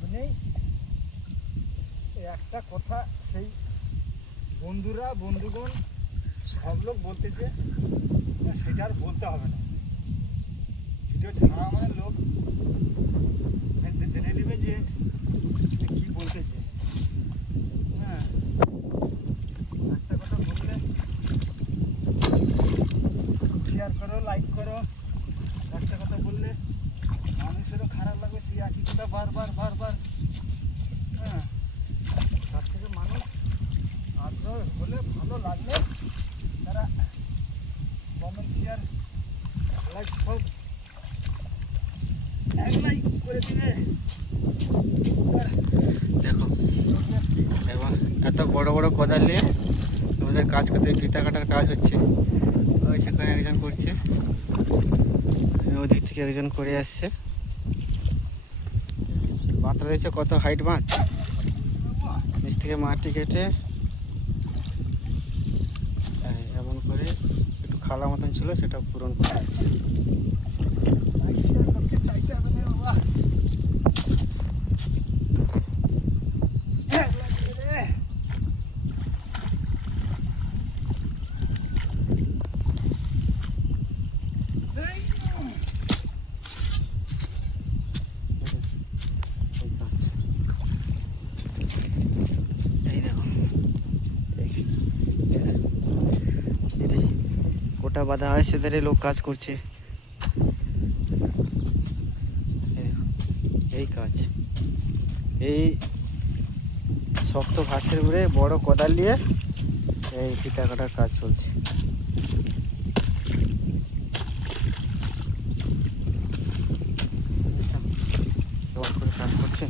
লাভ নেই। একটা কথা সেই বন্ধুগণ সব লোক বলতেছে, সেটা আর বলতে হবে না। ভিডিও ছাড়া মানে লোক জেনে নেবে যে কী বলতেছে। হ্যাঁ, একটা কথা বললে শেয়ার করো, লাইক করো। একটা কথা বললে মানুষেরও খারাপ লাগবে, সেই একই কথা বারবার। হ্যাঁ, তার থেকে মানুষ আগ্রহ হলে, ভালো লাগলে তারা কমেন্ট, শেয়ার, লাইক সব এক লাইক করে দিবে। দেখো এবার এত বড় বড় কোদাল নিয়ে আমাদের কাজ করতে, ফিতা কাটার কাজ হচ্ছে। ওই সেখানে একজন করছে, ওদিক থেকে একজন করে আসছে। বাঁধটা দিয়েছে কত হাইট বাঁধ, নিচ থেকে মাটি কেটে এমন করে একটু খালা মতন ছিল, সেটা পূরণ করা হচ্ছে। লাইক শেয়ার করতে চাইতে হবে না বাবা। এই দেখো কোটা বাঁধা হয়, সেধারে লোক কাজ করছে। এই কাজ, এই শক্ত ঘাসের উপরে বড় কোদাল দিয়ে এই ফিতা কাটার কাজ চলছে। কেমন করে কাজ করছে।